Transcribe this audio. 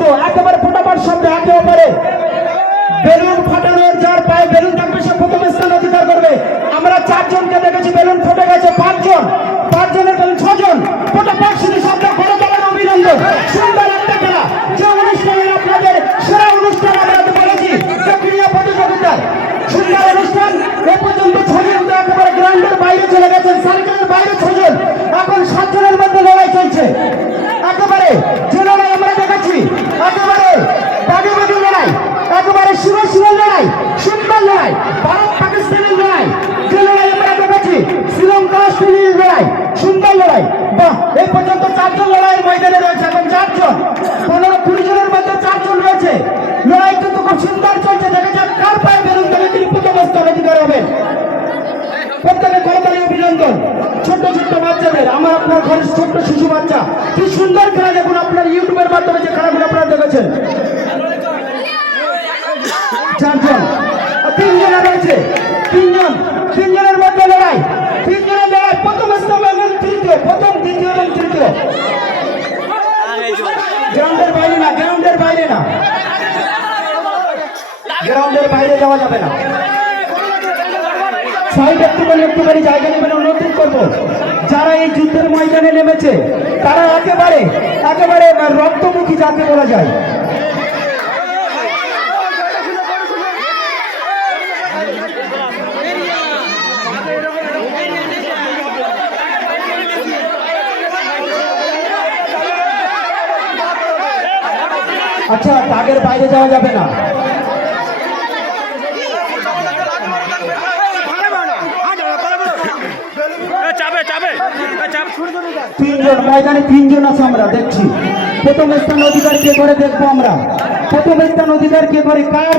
শব্দ একেবারে ফোটাফাট শব্দ একে অপরে। বেলুন ফাটানোর যার পায়ে বেলুন থাকবে, সে প্রথম স্থান অধিকার করবে। আমরা চারজনকে দেখেছি, বেলুন ফুটে গেছে, পাঁচজন। পাঁচজনের বেলুন ছজন। ফোটাফাট শুধু শব্দ করে দেওয়ার অভিনন্দন। সুন্দর একটা খেলা। যে অনুষ্ঠানের আপনাদের সেরা অনুষ্ঠান আমরা বলেছি, যে ক্রীড়া প্রতিযোগিতা সুন্দর অনুষ্ঠান, এ পর্যন্ত ছজন একেবারে গ্রাউন্ডের বাইরে চলে গেছেন সার্কেলের বাইরে ছজন এখন সাতজনের মধ্যে লড়াই চলছে একেবারে যে লড়াই আমরা দেখেছি একেবারে বাগে বাগে লড়াই একেবারে শিব শিবের লড়াই সুন্দর লড়াই ভারত পাকিস্তানের লড়াই যে লড়াই আমরা দেখেছি শ্রীলঙ্কা অস্ট্রেলিয়ার লড়াই সুন্দর লড়াই বাহ এই পর্যন্ত চারজন লড়াইয়ের ময়দানে রয়েছে এখন চারজন, পনেরো কুড়ি জনের মধ্যে চারজন রয়েছে। লড়াই কিন্তু খুব সুন্দর চলছে। দেখা যাক কার পায়ে বেলুন দেবে, তিনি প্রথম অধিকার হবেন। প্রত্যেকে করতালি অভিনন্দন। ছোট্ট ছোট্ট বাচ্চাদের, আমার আপনার ঘরের ছোট্ট শিশু বাচ্চা। কি সুন্দর খেলা দেখুন আপনার ইউটিউবের মাধ্যমে যে খেলাগুলো আপনারা দেখেছেন। চারজন, তিনজন রয়েছে তিনজন তিনজনের মধ্যে লড়াই তিনজনের লড়াই প্রথম স্থান এবং তৃতীয় প্রথম দ্বিতীয় এবং তৃতীয় গ্রাউন্ডের বাইরে না, গ্রাউন্ডের বাইরে না। গ্রাউন্ডের বাইরে যাওয়া যাবে না। সাহেব একটুখানি একটুখানি জায়গা নেবেন অনুরোধ করব। যারা এই যুদ্ধের ময়দানে নেমেছে, তারা একেবারে একেবারে রক্তমুখী যাকে বলা যায়। আচ্ছা তাগের বাইরে যাওয়া যাবে না। তিনজন ময়দানে তিনজন আছে আমরা দেখছি। প্রথম স্থান অধিকার কে করে দেখব আমরা? প্রথম স্থান অধিকার কে করে? কার?